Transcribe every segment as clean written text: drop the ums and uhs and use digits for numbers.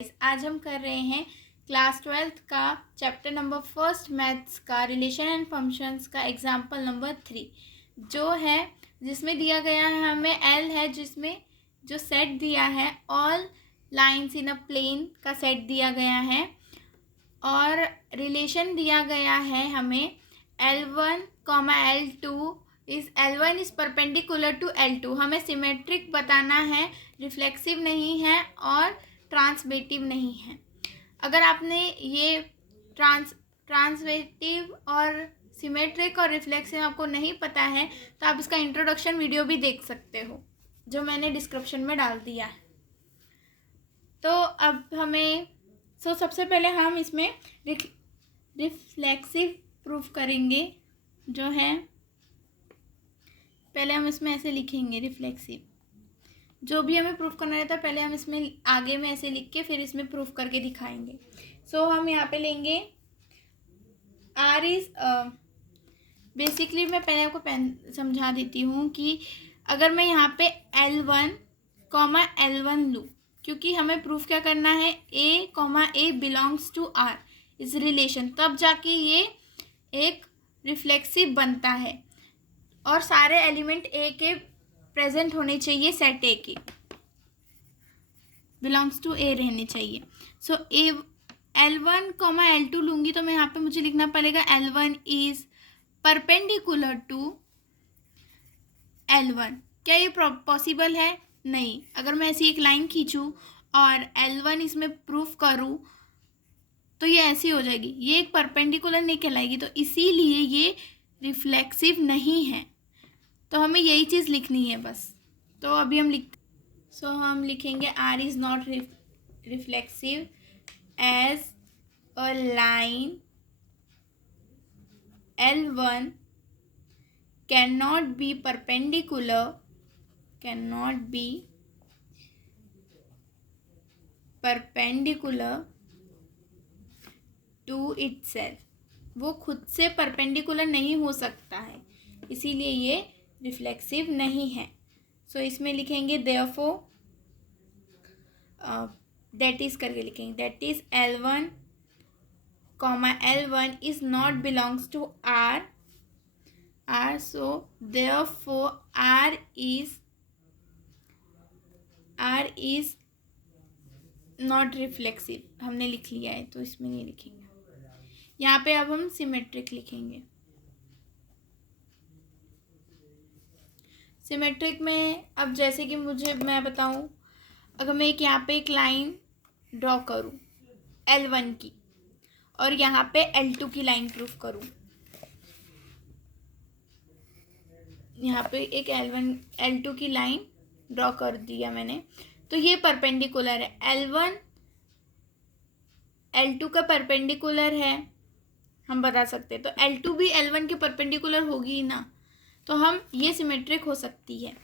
आज हम कर रहे हैं क्लास 12th का चैप्टर नंबर 1 मैथ्स का रिलेशन एंड फंक्शंस का एग्जाम्पल नंबर 3 जो है जिसमें दिया गया है हमें एल है जिसमें जो सेट दिया है all lines in a plane का सेट दिया गया है और रिलेशन दिया गया है हमें L1, L2 इस L1 is perpendicular to L2। हमें सिमेट्रिक बताना है, रिफ्लेक्सिव नहीं है और ट्रांसवेटिव नहीं है। अगर आपने ये ट्रांसवेटिव और सिमेट्रिक और रिफ्लेक्सिव आपको नहीं पता है तो आप इसका इंट्रोडक्शन वीडियो भी देख सकते हो जो मैंने डिस्क्रिप्शन में डाल दिया है। तो अब हमें सबसे पहले हम इसमें रिफ्लेक्सिव प्रूफ करेंगे जो है, पहले हम इसमें ऐसे लिखेंगे रिफ्लेक्सिव। जो भी हमें प्रूफ करना रहता है पहले हम इसमें आगे में ऐसे लिख के फिर इसमें प्रूफ करके दिखाएंगे। हम यहाँ पे लेंगे R इज बेसिकली मैं पहले आपको समझा देती हूँ कि अगर मैं यहाँ पे L1, L1 लूँ, क्योंकि हमें प्रूफ क्या करना है A बिलोंग्स टू R इस रिलेशन, तब जाके ये एक रिफ्लेक्सिव बनता है और सारे एलिमेंट A के प्रेजेंट होने चाहिए, सेट A के बिलोंग्स टू A रहने चाहिए। L1, L2 लूँगी तो मैं यहाँ पे मुझे लिखना पड़ेगा L1 is perpendicular to L1। क्या ये पॉसिबल है? नहीं। अगर मैं ऐसी एक लाइन खींचूँ और L1 इसमें प्रूफ करूँ तो ये ऐसी हो जाएगी, ये एक परपेंडिकुलर नहीं कहलाएगी, तो इसीलिए ये रिफ्लेक्सिव नहीं है। तो हमें यही चीज़ लिखनी है बस। तो अभी हम हम लिखेंगे R is not reflexive as a line L1 cannot be perpendicular to itself। वो खुद से परपेंडिकुलर नहीं हो सकता है, इसीलिए ये रिफ्लेक्सिव नहीं है। इसमें लिखेंगे therefore दैट इज करके लिखेंगे, that is L1, L1 is not belongs to R, so therefore R is not reflexive। हमने लिख लिया है तो इसमें नहीं लिखेंगे। यहाँ पे अब हम सिमेट्रिक लिखेंगे। सिमेट्रिक में अब जैसे कि मैं बताऊँ, अगर मैं यहाँ पे एक लाइन ड्रॉ करूँ L1 की और यहाँ पे L2 की लाइन प्रूफ करूँ, यहाँ पे एक L2 की लाइन ड्रॉ कर दिया मैंने, तो ये परपेंडिकुलर है। L1 L2 का परपेंडिकुलर है, हम बता सकते हैं, तो L2 भी L1 के परपेंडिकुलर होगी ही ना, तो हम ये सिमेट्रिक हो सकती है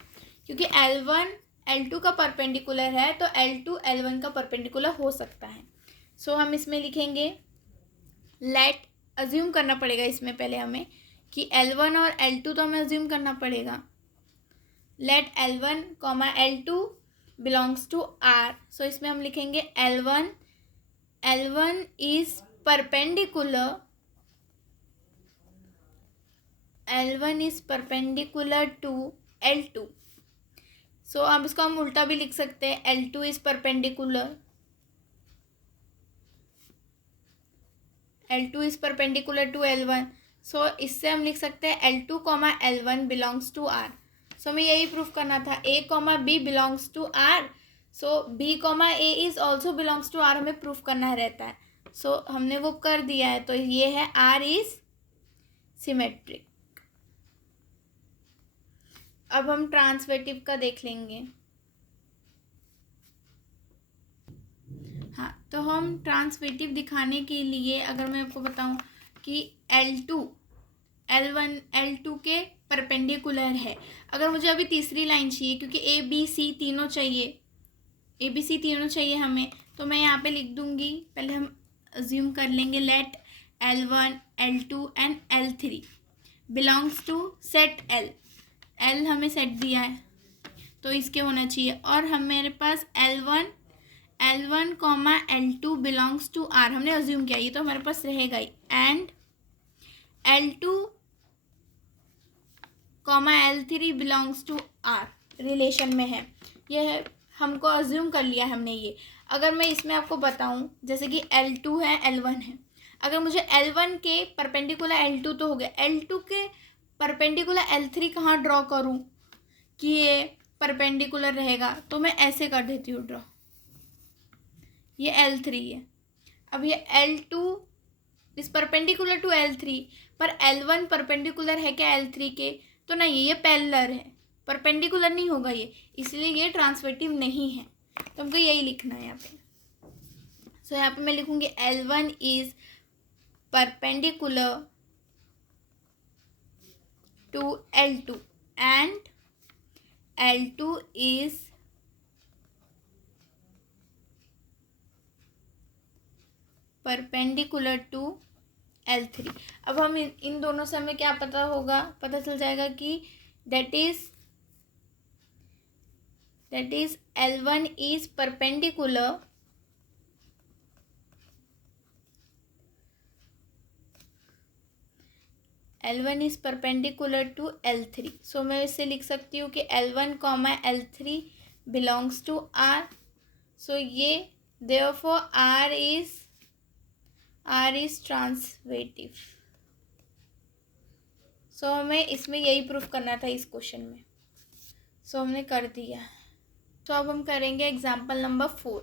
क्योंकि L1 L2 का परपेंडिकुलर है तो L2 L1 का परपेंडिकुलर हो सकता है। हम इसमें लिखेंगे लेट, अज्यूम करना पड़ेगा इसमें पहले हमें कि L1 और L2 तो हमें अज्यूम करना पड़ेगा। Let L1, L2 belongs to R। इसमें हम लिखेंगे L1 is perpendicular, L1 is perpendicular to L2। अब इसको हम उल्टा भी लिख सकते हैं, L2 is perpendicular, L2 is perpendicular to L1। इससे हम लिख सकते हैं L2, L1 belongs to R। हमें यही प्रूफ करना था, A, B belongs to R, B, A is also belongs to R हमें प्रूफ करना रहता है। हमने वो कर दिया है, तो ये है R इज सिमेट्रिक। अब हम ट्रांसवेटिव का देख लेंगे। हाँ, तो हम ट्रांसवेटिव दिखाने के लिए अगर मैं आपको बताऊं कि L2 के परपेंडिकुलर है, अगर मुझे अभी तीसरी लाइन चाहिए क्योंकि ABC तीनों चाहिए हमें, तो मैं यहाँ पे लिख दूंगी, पहले हम अज्यूम कर लेंगे let L1, L2 and L3 belongs to set L हमें सेट दिया है तो इसके होना चाहिए, और हम मेरे पास L1 L1 comma L2 belongs to R, हमने अज्यूम किया, ये तो हमारे पास रहेगा ही, and L2 comma L3 belongs to R relation में है, ये है, हमको अज्यूम कर लिया हमने ये। अगर मैं इसमें आपको बताऊं, जैसे कि L2 है, L1 है, अगर मुझे L1 के परपेंडिकुलर L2 तो हो गया, L2 के परपेंडिकुलर L3 कहाँ ड्रॉ करूं कि ये परपेंडिकुलर रहेगा, तो मैं ऐसे कर देती हूँ ड्रॉ, ये L3 है। अब ये L2 इस परपेंडिकुलर टू L3, पर L1 परपेंडिकुलर है क्या L3 के, तो नहीं, ये पैरेलल है, परपेंडिकुलर नहीं होगा ये, इसलिए ये ट्रांसवेटिव नहीं है, तो हमको यही लिखना है यहाँ पे। सो यहाँ पे मैं लिखूंगी L1 is perpendicular to L2 and L2 is perpendicular to L3। अब हम इन दोनों से हमें क्या पता होगा, पता चल जाएगा कि that is L1 is perpendicular L1 is perpendicular to L3। सो मैं इससे लिख सकती हूँ कि L1 comma L3 belongs to R। So ये therefore R is transitive. So हमें इसमें यही प्रूफ करना था इस क्वेश्चन में, सो हमने कर दिया। तो अब हम करेंगे एग्जाम्पल नंबर 4,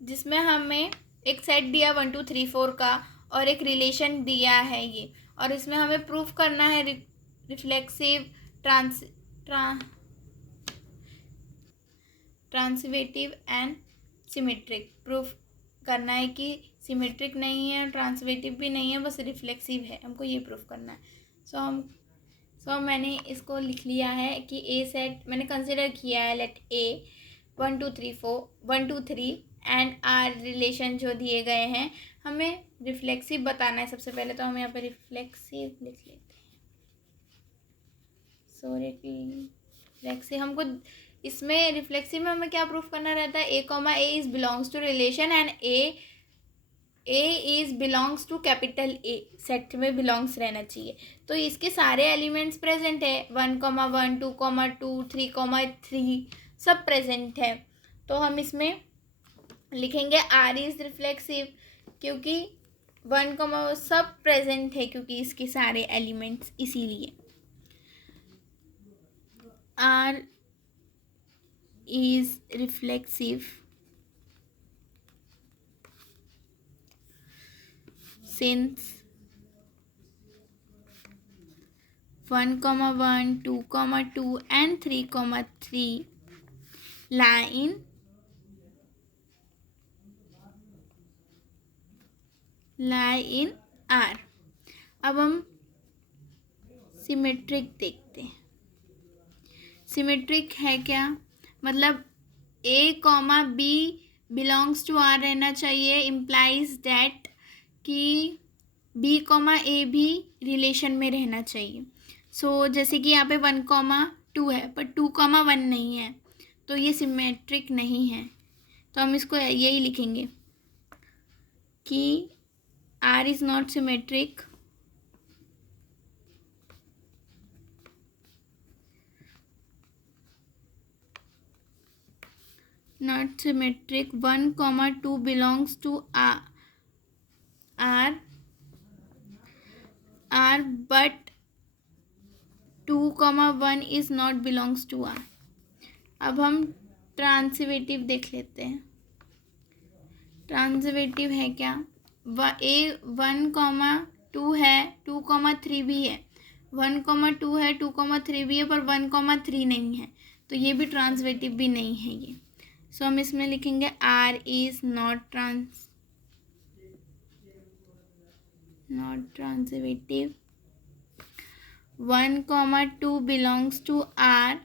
जिसमें हमें एक सेट दिया 1 2 3 4 का और एक रिलेशन दिया है ये, और इसमें हमें प्रूफ करना है रिफ्लेक्सिव ट्रांसवेटिव एंड सिमेट्रिक। प्रूफ करना है कि सिमेट्रिक नहीं है, ट्रांसवेटिव भी नहीं है, बस रिफ्लेक्सिव है, हमको ये प्रूफ करना है। सो मैंने इसको लिख लिया है कि ए सेट मैंने कंसिडर किया है, let A 1 2 3 4 1 2 3 and R relation जो दिए गए हैं, हमें रिफ्लेक्सिव बताना है। सबसे पहले तो हम यहाँ पे रिफ्लेक्सिव लिख लेते हैं। सो रिफ्लेक्सिव हमको इसमें रिफ्लेक्सिव में हमें क्या प्रूफ करना रहता है, A comma A is belongs to relation and A is belongs to capital A, set में बिलोंग्स रहना चाहिए। तो इसके सारे एलिमेंट्स प्रेजेंट है, 1 कॉमा 1 2 कॉमा 2 3 कॉमा 3 सब प्रेजेंट है। तो हम इसमें लिखेंगे आर इज रिफ्लेक्सिव, क्योंकि 1 कॉमा सब प्रेजेंट है, क्योंकि इसके सारे एलिमेंट्स, इसीलिए are is reflexive since 1 comma 1 2 comma 2 and 3 comma 3 lie in R। अब हम सिमेट्रिक देखते हैं। सिमेट्रिक है क्या, मतलब A comma B belongs to R रहना चाहिए, इम्प्लाइज दैट कि बी कॉमा ए भी रिलेशन में रहना चाहिए। सो जैसे कि यहाँ पे 1 कॉमा 2 है, पर 2 कॉमा 1 नहीं है, तो ये सिमेट्रिक नहीं है। तो हम इसको यही लिखेंगे कि R is not symmetric not symmetric 1 comma 2 belongs to R but 2 comma 1 is not belongs to R। अब हम ट्रांसिवेटिव देख लेते हैं। ट्रांसिवेटिव है क्या, ए 1 कॉमा 2 है, 2 कॉमा 3 भी है, 1 कॉमा 2 है, 2 कॉमा 3 भी है, पर 1 कॉमा 3 नहीं है, तो ये भी ट्रांसवेटिव भी नहीं है ये। सो हम इसमें लिखेंगे R is not transitive. 1 comma 2 belongs to R,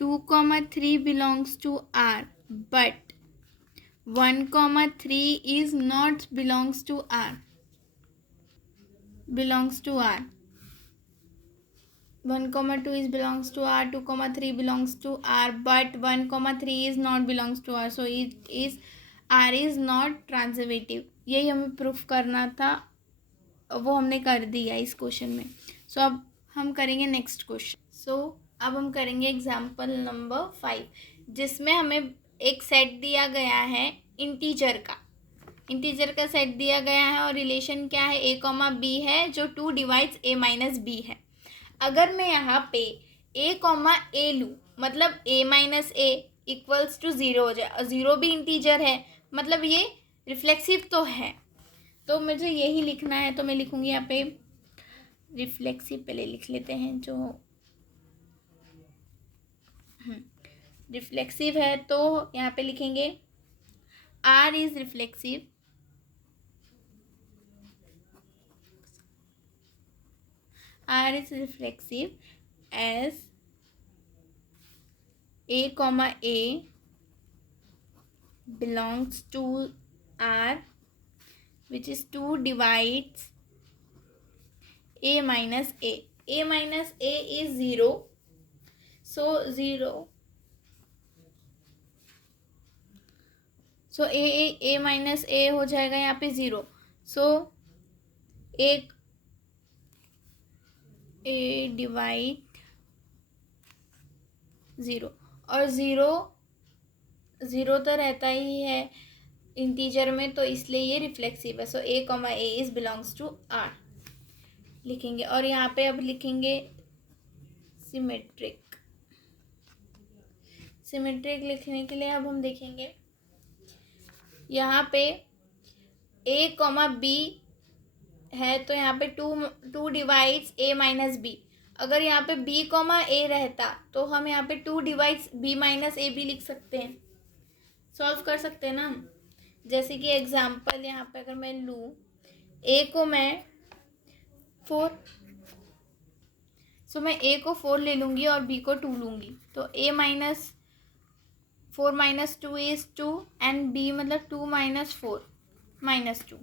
2 comma 3 belongs to R, but 1 comma 3 is not belongs to R. 1, 2 is belongs to R, 2, 3 belongs to R, but 1, 3 is not belongs to R, so it is R is not transitive. यही हमें proof करना था, वो हमने कर दिया इस question में. सो अब हम करेंगे नेक्स्ट क्वेश्चन. सो अब हम करेंगे एग्जाम्पल नंबर 5, जिसमें हमें एक सेट दिया गया है इंटीजर का सेट दिया गया है और रिलेशन क्या है, a, b है जो 2 डिवाइड्स a माइनस b है. अगर मैं यहाँ पे a, a लूँ, मतलब a minus a equals to 0 हो जाए. 0 भी इंटीजर है, मतलब ये रिफ्लेक्सिव तो है. तो मुझे यही लिखना है, तो मैं लिखूँगी यहाँ पे रिफ्लेक्सिव. पहले लिख लेते हैं जो रिफ्लेक्सिव है, तो यहाँ पे लिखेंगे R is reflexive. R is reflexive as a, a belongs to R, which is 2 divides a minus a. A minus a is 0, so 0. So a minus a हो जाएगा यहाँ पे 0. So एक a डिवाइड 0, और 0 तो रहता ही है इंटीजर में, तो इसलिए ये रिफ्लेक्सिव है. So a, a is belongs to R लिखेंगे. और यहाँ पे अब लिखेंगे सिमेट्रिक. लिखने के लिए अब हम देखेंगे यहाँ पे a, b है, तो यहाँ पे 2 डिवाइड्स a माइनस b. अगर यहाँ पे b, a रहता तो हम यहाँ पे 2 डिवाइड्स b माइनस a भी लिख सकते हैं, सॉल्व कर सकते हैं ना हम. जैसे कि एग्जांपल यहाँ पे अगर मैं लूँ, a को मैं 4, सो मैं a को 4 ले लूँगी और b को 2 लूँगी. तो a minus 4 minus 2 is 2 and b मतलब 2 माइनस 4 माइनस 2.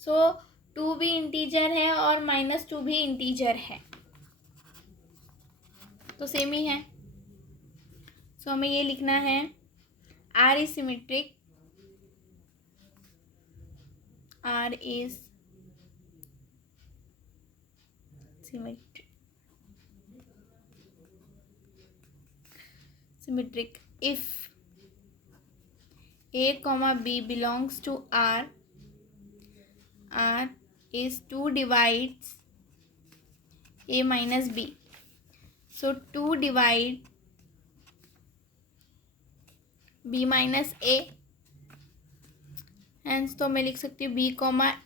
सो 2 भी इंटीजर है और -2 भी इंटीजर है, तो सेम ही है. सो हमें ये लिखना है R is symmetric. R is symmetric if a, b belongs to R is 2 divides a minus b. So 2 divide b minus a. Hence तो मैं लिख सकती हूँ b,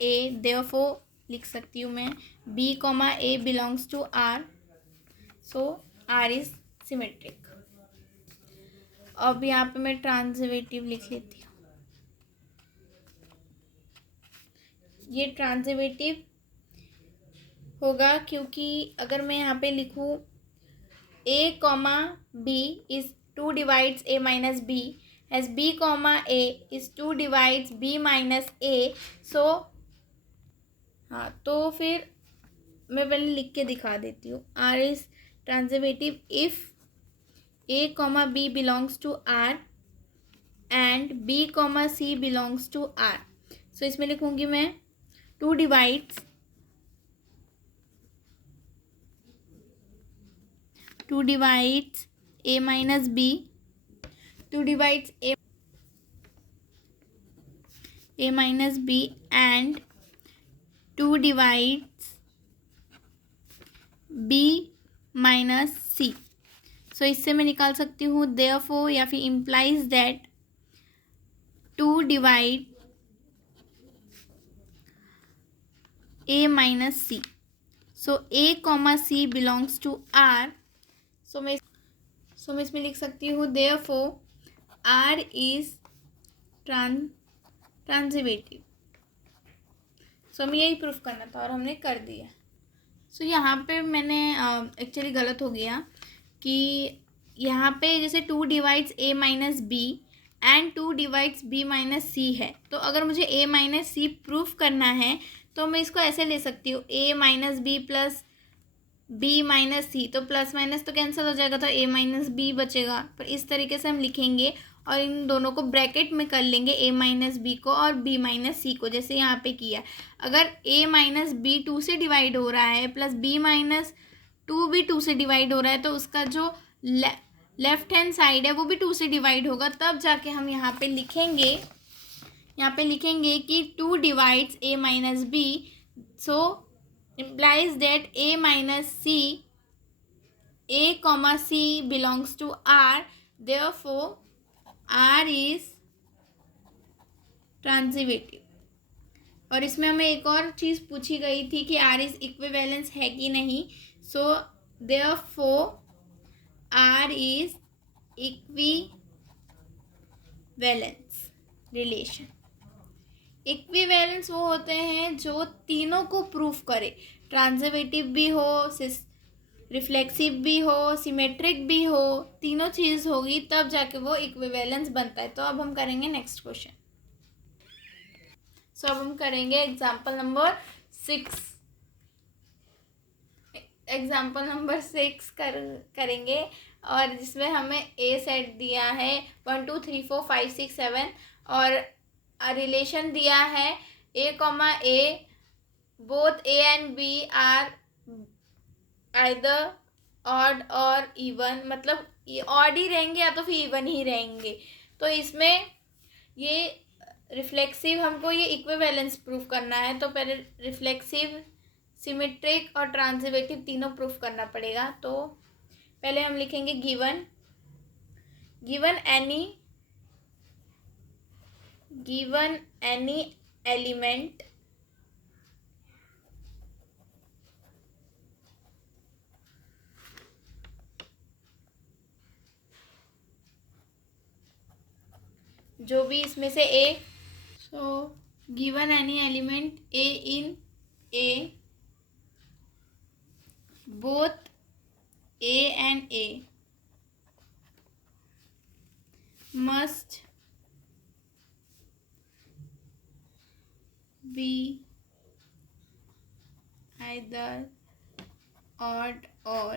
a. Therefore लिख सकती हूँ मैं b, a belongs to R. So R is symmetric. अब यहाँ पे मैं ट्रांजिटिव लिख लेती हूँ. ये ट्रांजिटिव होगा क्योंकि अगर मैं यहाँ पे लिखूँ a, b is 2 divides a minus b, as b, a is 2 divides b minus a. so हाँ, तो फिर मैं पहले लिख के दिखा देती हूँ. R is transitive if a, b belongs to R and b, c belongs to R. so इसमें लिखूँगी मैं 2 divides a minus b, 2 divides a minus b and 2 divides b minus c. सो इससे मैं निकाल सकती हूँ therefore या फिर implies that 2 divide a minus c. So a, c belongs to R. सो मैं इसमें लिख सकती हूँ therefore R is ट्रांजिटिव. सो हमें यही प्रूफ करना था और हमने कर दिया. सो यहाँ पे मैंने एक्चुअली गलत हो गया कि यहाँ पे जैसे 2 divides a minus b and 2 divides b minus c है, तो अगर मुझे a माइनस c प्रूफ करना है तो मैं इसको ऐसे ले सकती हूँ a minus B plus b minus C, तो प्लस माइनस तो कैंसिल हो जाएगा, तो a माइनस बी बचेगा। पर इस तरीके से हम लिखेंगे और इन दोनों को ब्रैकेट में कर लेंगे, a माइनस बी को और b माइनस सी को, जैसे यहाँ पे किया। अगर a माइनस बी 2 से डिवाइड हो रहा है प्लस b माइनस 2 भी 2 से डिवाइड हो रहा है, तो उसका जो लेफ्ट हैंड साइड है वो भी 2 से डिवाइड होगा, तब जाके हम यहाँ पे लिखेंगे कि 2 divides a minus B, so implies that a minus c, a comma c belongs to R, therefore R is transitive. और इसमें हमें एक और चीज़ पूछी गई थी कि R इज इक्विवेलेंस है कि नहीं, सो therefore R is equivalence relation. Equivalence वो होते हैं जो तीनों को प्रूफ करे, ट्रांजिटिव भी हो, रिफ्लेक्सिव भी हो, सिमेट्रिक भी हो, तीनों चीज़ होगी तब जाके वो इक्विवेलेंस बनता है। तो अब हम करेंगे नेक्स्ट क्वेश्चन। सो अब हम करेंगे एग्जाम्पल नंबर 6 करेंगे, और जिसमें हमें ए सेट दिया है 1 2 3 4 5 6 7 और रिलेशन दिया है a comma a, both a and b are either odd और इवन, मतलब ये ऑड ही रहेंगे या तो फिर इवन ही रहेंगे। तो इसमें ये रिफ्लेक्सिव, हमको ये इक्विवेलेंस प्रूफ करना है, तो पहले रिफ्लेक्सिव, सिमेट्रिक और ट्रांजिटिव तीनों प्रूफ करना पड़ेगा। तो पहले हम लिखेंगे गिवन एनी एलिमेंट जो भी इसमें से A, so given any element A in A, both A and A must be either odd or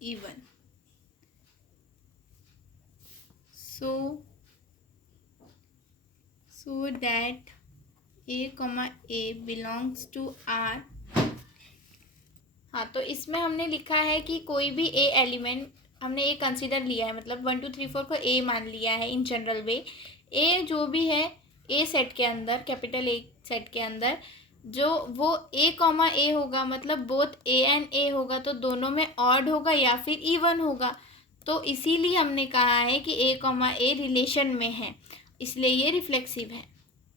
even, so that a comma a belongs to R। हाँ, तो इसमें हमने लिखा है कि कोई भी ए एलिमेंट हमने ए कंसीडर लिया है, मतलब 1 2 3 4 को ए मान लिया है इन जनरल वे। ए जो भी है ए सेट के अंदर, कैपिटल ए सेट के अंदर जो वो ए कॉमा ए होगा, मतलब बोथ ए एंड ए होगा, तो दोनों में ऑड होगा या फिर इवन होगा। तो इसीलिए हमने कहा है कि ए कॉमा ए रिलेशन में है, इसलिए ये रिफ्लेक्सिव है।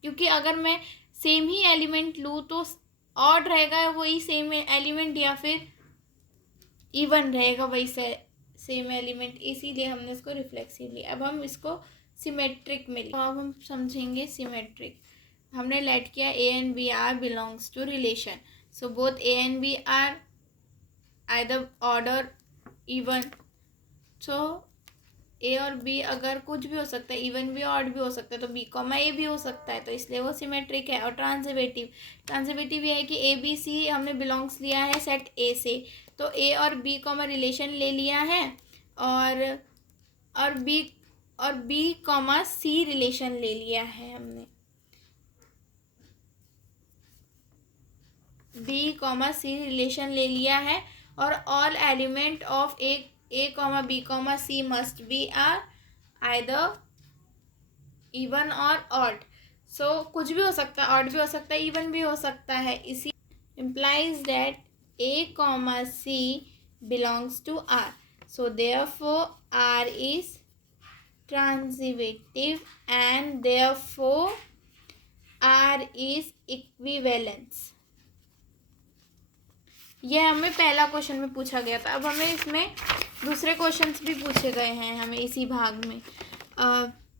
क्योंकि अगर मैं सेम ही एलिमेंट लूँ तो ऑड रहेगा वही सेम एलिमेंट या फिर इवन रहेगा वही सेम एलिमेंट, इसीलिए हमने इसको रिफ्लेक्सिव लिया। अब हम इसको सिमेट्रिक में लिया। अब हम समझेंगे सिमेट्रिक। हमने लेट किया A and B are belongs to relation, so both A and B are either odd और इवन। सो ए और बी अगर कुछ भी हो सकता है, इवन भी ऑड भी हो सकता है, तो बी कॉमा ए भी हो सकता है, तो इसलिए वो सिमेट्रिक है। और ट्रांजिटिव ये है कि ए बी सी हमने बिलोंग्स लिया है सेट ए से, तो ए और बी कॉमा रिलेशन ले लिया है, और बी कॉमा सी रिलेशन ले लिया है हमने, बी कॉमा सी रिलेशन ले लिया है। और all element of A comma B comma C must be are either even और ऑड। सो कुछ भी हो सकता है, ऑड भी हो सकता है, इवन भी हो सकता है। इसी implies that a comma c belongs to R, so therefore R is transitive and therefore R is equivalence। यह हमें पहला क्वेश्चन में पूछा गया था। अब हमें इसमें दूसरे क्वेश्चंस भी पूछे गए हैं हमें इसी भाग में।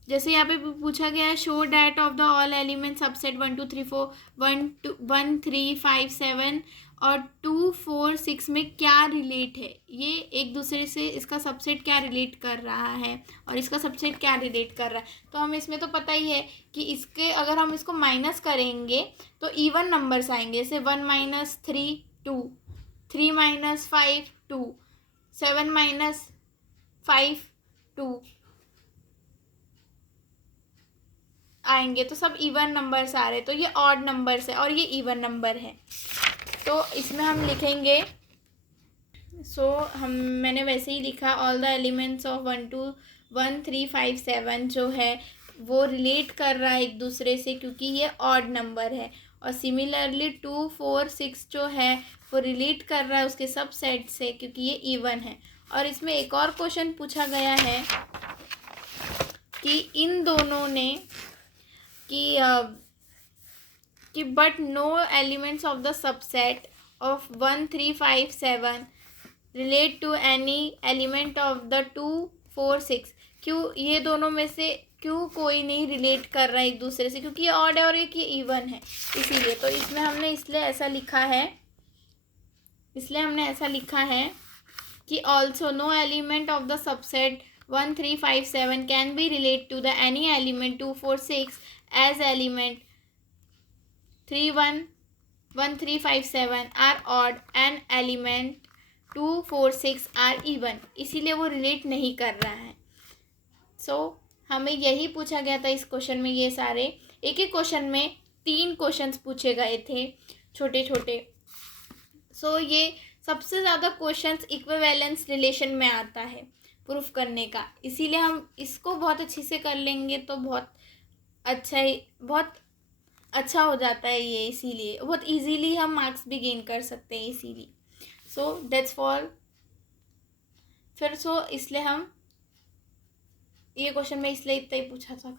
जैसे यहाँ पे पूछा गया है show that of the all element subset 1 2 3 4 1 2 1 3 5 7 और 2 4 6 में क्या रिलेट है, ये एक दूसरे से इसका सबसेट क्या रिलेट कर रहा है और इसका सबसेट क्या रिलेट कर रहा है। तो हमें इसमें तो पता ही है कि इसके अगर हम इसको माइनस करेंगे तो इवन नंबर्स आएंगे, जैसे 1 माइनस 3 2, 3 माइनस 5 2, 7 माइनस 5 2 आएंगे, तो सब इवन नंबर्स आ रहे हैं। तो ये ऑड नंबर्स है और ये इवन नंबर है, तो इसमें हम लिखेंगे मैंने वैसे ही लिखा ऑल द एलिमेंट्स ऑफ 1 2 1 3 5 7 जो है वो रिलेट कर रहा है एक दूसरे से क्योंकि ये ऑड नंबर है, और सिमिलरली 2 4 6 जो है वो रिलेट कर रहा है उसके सब सेट से क्योंकि ये इवन है। और इसमें एक और क्वेश्चन पूछा गया है कि इन दोनों ने कि but no elements of the subset of 1 3 5 7 relate to any element of the 2 4 6, क्यों ये दोनों में से क्यों कोई नहीं रिलेट कर रहा है एक दूसरे से, क्योंकि ये ऑड है और एक ये इवन है इसीलिए। तो इसमें हमने इसलिए हमने ऐसा लिखा है कि also no element of the subset 1 3 5 7 can be relate to the any element 2 4 6 as element 3 1 1 3 5 7 are odd and element 2 4 6 are even, इसीलिए वो रिलेट नहीं कर रहा है। हमें यही पूछा गया था इस क्वेश्चन में। ये सारे एक एक क्वेश्चन में 3 क्वेश्चंस पूछे गए थे छोटे छोटे। ये सबसे ज़्यादा क्वेश्चंस इक्विवेलेंस रिलेशन में आता है प्रूफ करने का, इसीलिए हम इसको बहुत अच्छे से कर लेंगे तो बहुत अच्छा हो जाता है ये, इसीलिए बहुत इजीली हम मार्क्स भी गेन कर सकते हैं इसीलिए। दैट्स फॉर इसलिए हम ये क्वेश्चन में इसलिए इतना ही पूछा था।